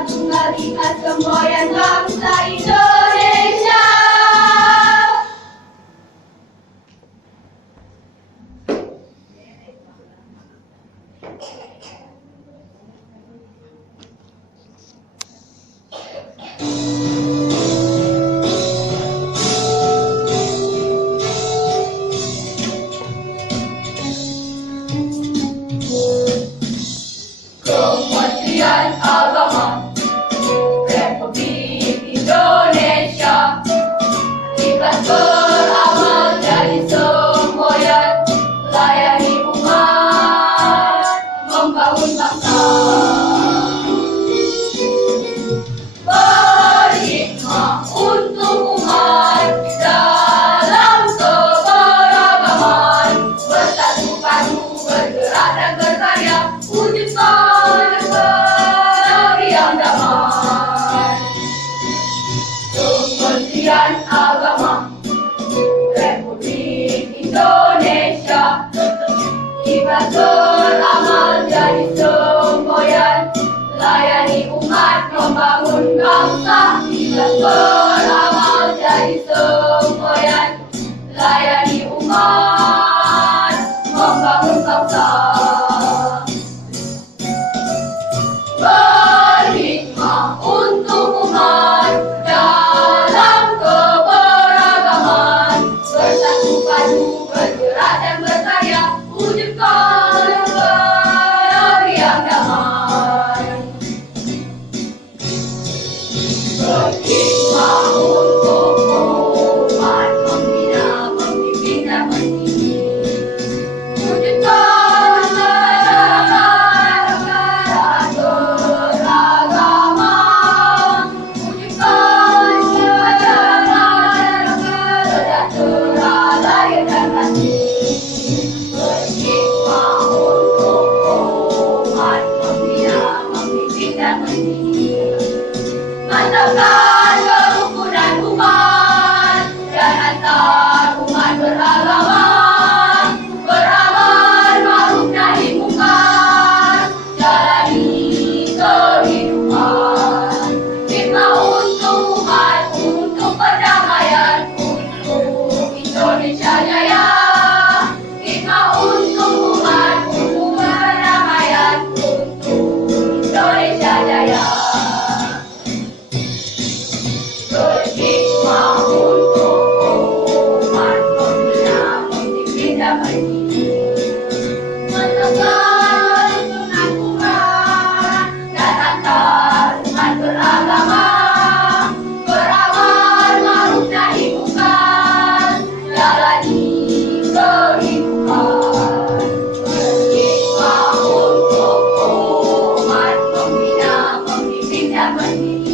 bersatu melihat semboyan bangsa Indonesia. Kementerian Agama Republik Indonesia ikhlas beramal jadi semboyan, layani umat, membangun bangsa. Berhikmah untuk umat dalam keberagaman, bersatu padu bergerak dan berkarya, wujudkan negeri yang damai. Kementerian Agama Republik Indonesia ikhlas beramal jadi semboyan, layani umat, membangun bangsa. Ikhlas beramal jadi semboyan, layani umat, membangun bangsa. Berhikmah untuk umat dalam keberagaman, bersatu padu bergerak dan berkarya, wujudkan negeri yang damai. Berhikmah untuk umat, membina, memimpin dan mendidik, wujudkan negara beragama, wujudkan negara sejahtera, lahir dan batin. Berhikmah untuk umat, membina, memimpin dan mendidik, mantapkan kerukunan umat dan antar umat beragama, beramal ma'ruf nahi mungkar, jalani kehidupan. Khidmat untuk umat, untuk perdamaian, untuk Indonesia Jaya. Khidmat untuk umat, untuk perdamaian, untuk Indonesia Jaya. Berhikmah untuk umat, membina, memimpin dan mendidik, menegakkan kerukunan umat dan antar umat beragama, beramal ma'ruf nahi mungkar, jalani kehidupan. Berhikmah untuk umat, membina, memimpin dan mendidik,